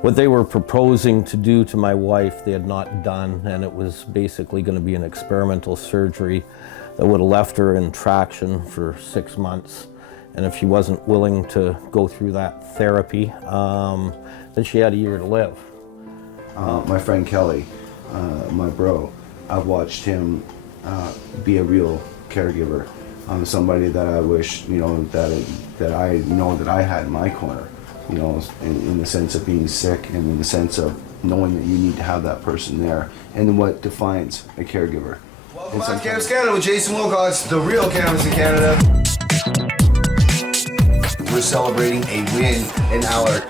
What they were proposing to do to my wife, they had not done, and it was basically going to be an experimental surgery that would have left her in traction for 6 months. And if she wasn't willing to go through that therapy, then she had a year to live. My friend Kelly, my bro, I've watched him be a real caregiver. Somebody that I wish, that I know that I had in my corner. In the sense of being sick and in the sense of knowing that you need to have that person there, and what defines a caregiver. Welcome back to Cannabis Canada with Jason Wilcox, the real Cannabis in Canada. We're celebrating a win in our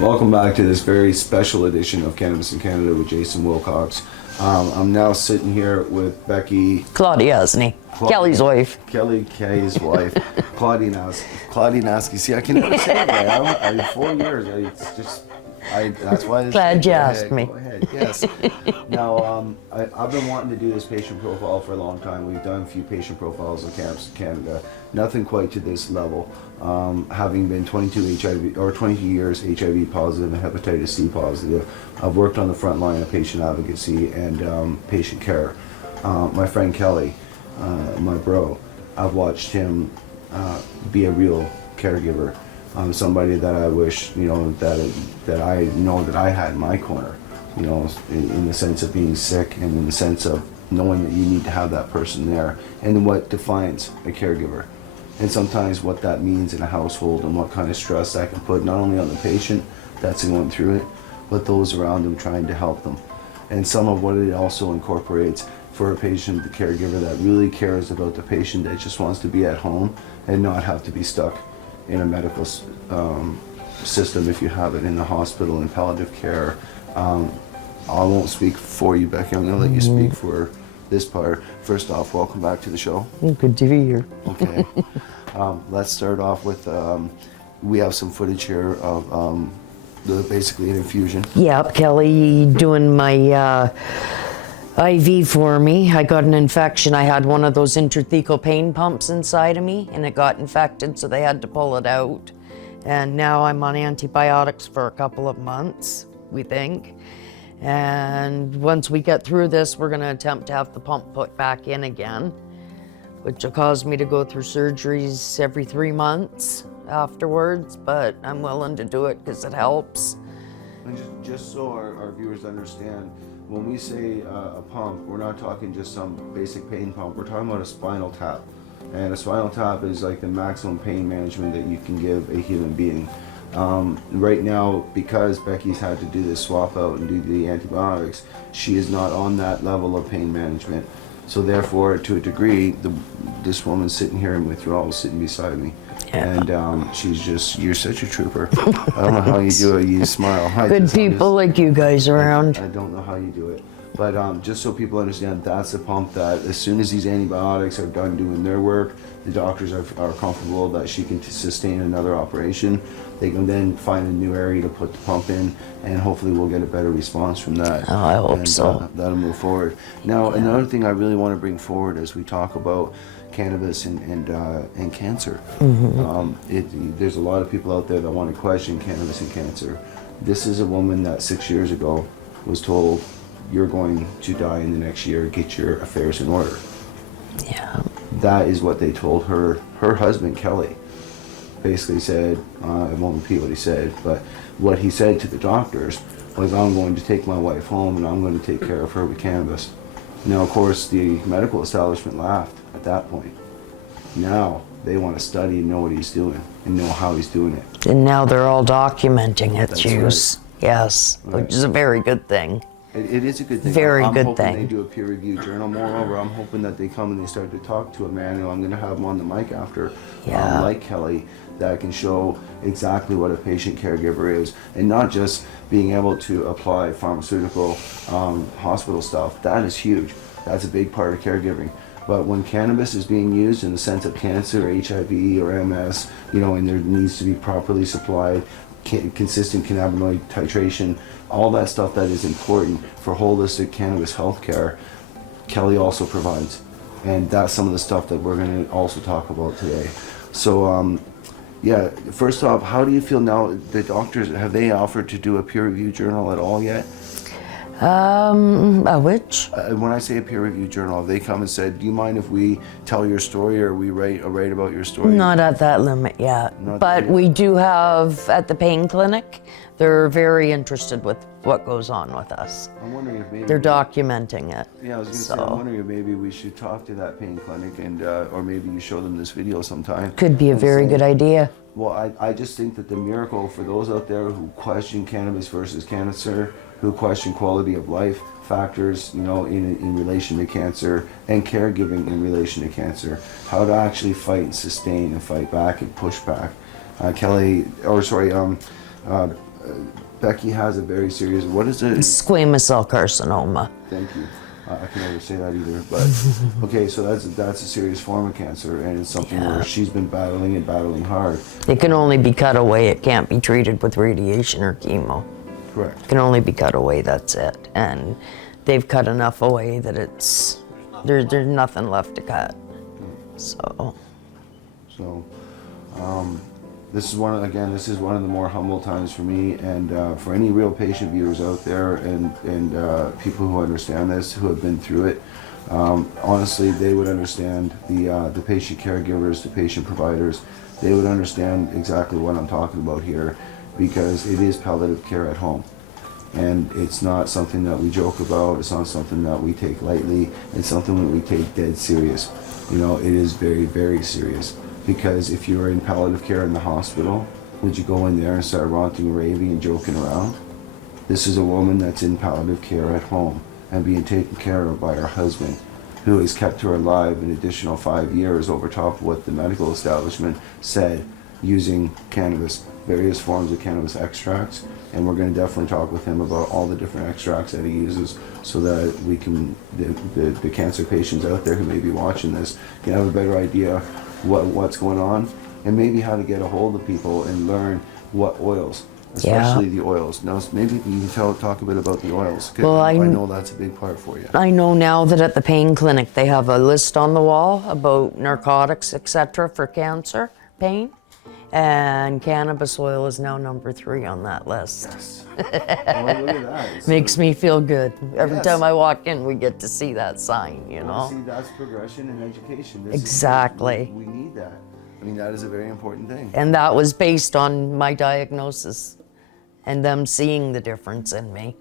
Welcome back to this very special edition of Cannabis in Canada with Jason Wilcox. I'm now sitting here with Becky Kolodiazny, Kelly's wife. Kelly's wife, Kolodiazny. See, I can never say it right. 4 years. That's why. Glad you asked me. Go ahead. Yes. Now, I've been wanting to do this patient profile for a long time. We've done a few patient profiles in Cannabis Canada. Nothing quite to this level. Having been 22 years HIV positive and hepatitis C positive, I've worked on the front line of patient advocacy and patient care. My friend Kelly, my bro, I've watched him be a real caregiver. Somebody that I wish, that I know that I had in my corner, in the sense of being sick and in the sense of knowing that you need to have that person there, and what defines a caregiver. And sometimes what that means in a household and what kind of stress that can put not only on the patient that's going through it, but those around them trying to help them. And some of what it also incorporates for a patient, the caregiver that really cares about the patient, that just wants to be at home and not have to be stuck in a medical system if you have it in the hospital, in palliative care. I won't speak for you, Becky. I'm going to let you speak for this part. First off, welcome back to the show. Good to be here. Okay. Let's start off with, we have some footage here of basically an infusion. Yep, Kelly doing my IV for me. I got an infection. I had one of those intrathecal pain pumps inside of me, and it got infected, so they had to pull it out. And now I'm on antibiotics for a couple of months, we think. And once we get through this, we're gonna attempt to have the pump put back in again, which will cause me to go through surgeries every 3 months afterwards, but I'm willing to do it because it helps. And just so our viewers understand, when we say a pump, we're not talking just some basic pain pump. We're talking about a spinal tap. And a spinal tap is like the maximum pain management that you can give a human being. Right now, because Becky's had to do this swap out and do the antibiotics, she is not on that level of pain management. So therefore, to a degree, this woman sitting here in withdrawal is sitting beside me. Yeah. And you're such a trooper. I don't know how you do it. You smile. Good people like you guys around. I don't know how you do it. But just so people understand, that's a pump that as soon as these antibiotics are done doing their work, the doctors are comfortable that she can sustain another operation. They can then find a new area to put the pump in, and hopefully we'll get a better response from that. Oh, I hope so. That'll move forward. Now, another thing I really want to bring forward as we talk about cannabis and cancer. There's a lot of people out there that want to question cannabis and cancer. This is a woman that 6 years ago was told, you're going to die in the next year, get your affairs in order. Yeah. That is what they told her. Her husband, Kelly, basically said, I won't repeat what he said, but what he said to the doctors was, I'm going to take my wife home and I'm going to take care of her with cannabis. Now, of course, the medical establishment laughed at that point. Now, they want to study and know what he's doing and know how he's doing it. And now they're all documenting its use. Right. Yes, right. Which is a very good thing. It is a good thing. Very I'm good hoping thing. They do a peer-reviewed journal. Moreover, I'm hoping that they come and they start to talk to a man, and I'm going to have him on the mic after, like Kelly, that can show exactly what a patient caregiver is, and not just being able to apply pharmaceutical hospital stuff. That is huge. That's a big part of caregiving. But when cannabis is being used in the sense of cancer, HIV, or MS, and there needs to be properly supplied, consistent cannabinoid titration, all that stuff that is important for holistic cannabis healthcare, Kelly also provides. And that's some of the stuff that we're going to also talk about today. So, yeah, first off, how do you feel now? The doctors, have they offered to do a peer-reviewed journal at all yet? Which? When I say a peer-reviewed journal, have they come and said, do you mind if we tell your story or we write about your story? Not at that limit yet. But we do have, at the pain clinic, they're very interested with what goes on with us. I'm wondering if maybe... They're documenting it. Yeah, I was going to say, I'm wondering if maybe we should talk to that pain clinic and, or maybe you show them this video sometime. Could be a very good idea. Well, I just think that the miracle for those out there who question cannabis versus cancer, who question quality of life factors, you know, in relation to cancer and caregiving in relation to cancer, how to actually fight and sustain and fight back and push back. Becky has a very serious, what is it? Squamous cell carcinoma. Thank you. I can never say that either, but okay, so that's a serious form of cancer, and it's something where she's been battling and battling hard. It can only be cut away. It can't be treated with radiation or chemo. Correct. It can only be cut away, that's it. And they've cut enough away that there's nothing left to cut. So this is one of the more humble times for me, and for any real patient viewers out there, and people who understand this, who have been through it. Honestly, they would understand, the patient caregivers, the patient providers, they would understand exactly what I'm talking about here, because it is palliative care at home. And it's not something that we joke about, it's not something that we take lightly, it's something that we take dead serious. You know, it is very, very serious. Because if you were in palliative care in the hospital, would you go in there and start ranting, raving, and joking around? This is a woman that's in palliative care at home and being taken care of by her husband, who has kept her alive an additional 5 years over top of what the medical establishment said, using cannabis, various forms of cannabis extracts. And we're going to definitely talk with him about all the different extracts that he uses, so that we can, the cancer patients out there who may be watching this can have a better idea what's going on, and maybe how to get a hold of people and learn what oils, especially the oils. Now, maybe you can talk a bit about the oils. Well, I know that's a big part for you. I know now that at the pain clinic they have a list on the wall about narcotics, etc. for cancer pain, and cannabis oil is now number 3 on that list. Yes. Oh, look at that. Makes me feel good. Every time I walk in, we get to see that sign, you know. See, that's progression in education. Exactly. We need that. I mean, that is a very important thing. And that was based on my diagnosis and them seeing the difference in me.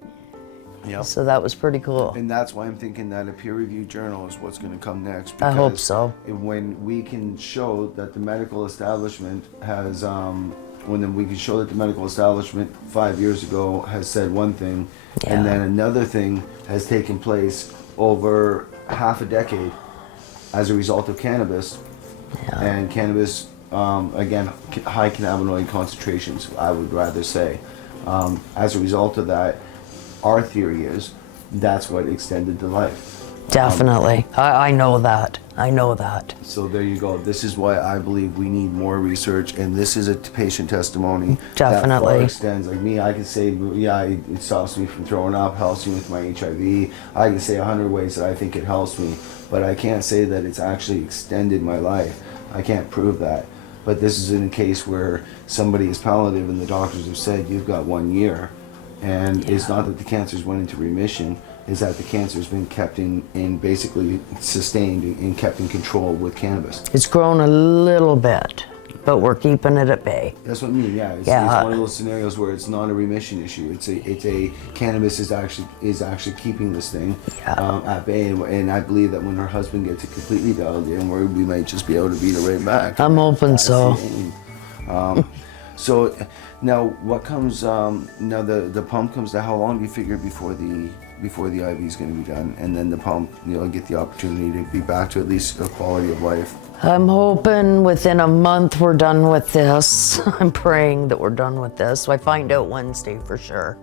Yep. So that was pretty cool. And that's why I'm thinking that a peer-reviewed journal is what's going to come next. I hope so. When we can show that the medical establishment has, we can show that the medical establishment 5 years ago has said one thing, and then another thing has taken place over half a decade as a result of cannabis, and cannabis, again, high cannabinoid concentrations, I would rather say. As a result of that, our theory is that's what extended the life. Definitely. I know that. I know that. So there you go. This is why I believe we need more research, and this is a patient testimony that far extends. Like me, I can say, yeah, it stops me from throwing up, helps me with my HIV. I can say 100 ways that I think it helps me, but I can't say that it's actually extended my life. I can't prove that. But this is in a case where somebody is palliative and the doctors have said you've got 1 year. And it's not that the cancer's went into remission, is that the cancer's been kept in basically sustained and kept in control with cannabis. It's grown a little bit, but we're keeping it at bay. That's what I mean, yeah. It's one of those scenarios where it's not a remission issue. It's a cannabis is actually keeping this thing at bay, and I believe that when her husband gets it completely dialed in, we might just be able to beat her right back. I'm hoping so. So now what comes, now the pump comes to how long do you figure before the IV is going to be done, and then the pump, get the opportunity to be back to at least a quality of life? I'm hoping within a month we're done with this. I'm praying that we're done with this. So I find out Wednesday for sure.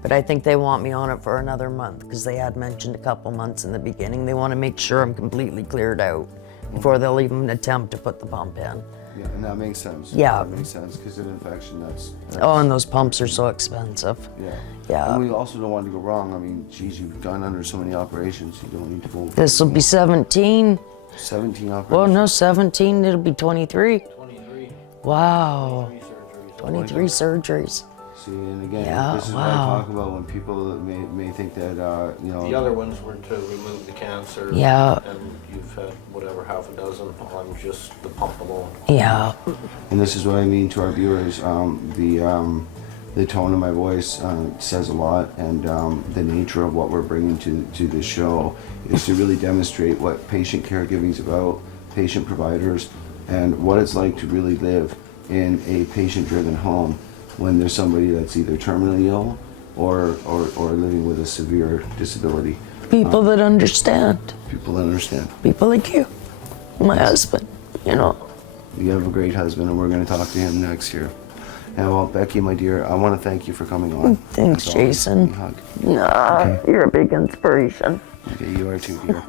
But I think they want me on it for another month, because they had mentioned a couple months in the beginning. They want to make sure I'm completely cleared out before they'll even attempt to put the pump in. Yeah, and that makes sense. Yeah. That makes sense because an infection, that's Oh, and those pumps are so expensive. yeah. Yeah. And we also don't want to go wrong. I mean, geez, you've gone under so many operations. You don't need to go. This will be 17. 17 operations. Well, no, 17. It'll be 23. 23. Wow. 23 surgeries. 23 surgeries. See, and again, Yeah, this is what I wow. talk about when people may think that, you know. The other ones were to remove the cancer. Yeah. And you've had whatever, half a dozen on just the pump alone. Yeah. And this is what I mean to our viewers. The tone of my voice says a lot, and the nature of what we're bringing to this show is to really demonstrate what patient caregiving is about, patient providers, and what it's like to really live in a patient-driven home when there's somebody that's either terminally ill or living with a severe disability. People that understand. People that understand. People like you. My husband, you know. You have a great husband, and we're going to talk to him next here. And well, Becky, my dear, I want to thank you for coming on. Thanks, That's all. Jason. Hug. Nah, Okay. you're a big inspiration. Okay, you are too, dear.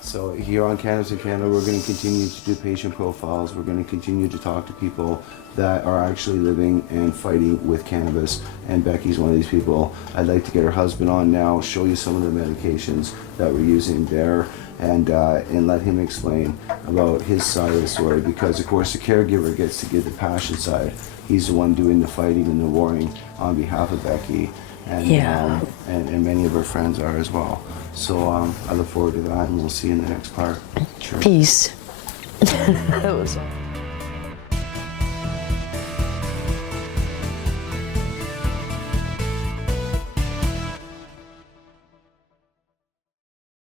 So here on Cannabis in Canada, we're going to continue to do patient profiles. We're going to continue to talk to people that are actually living and fighting with cannabis. And Becky's one of these people. I'd like to get her husband on now, show you some of the medications that we're using there, and let him explain about his side of the story. Because of course, the caregiver gets to give the passion side. He's the one doing the fighting and the warring on behalf of Becky. And, Yeah. and many of her friends are as well. So I look forward to that, and we'll see you in the next part. Sure. Peace. That was all.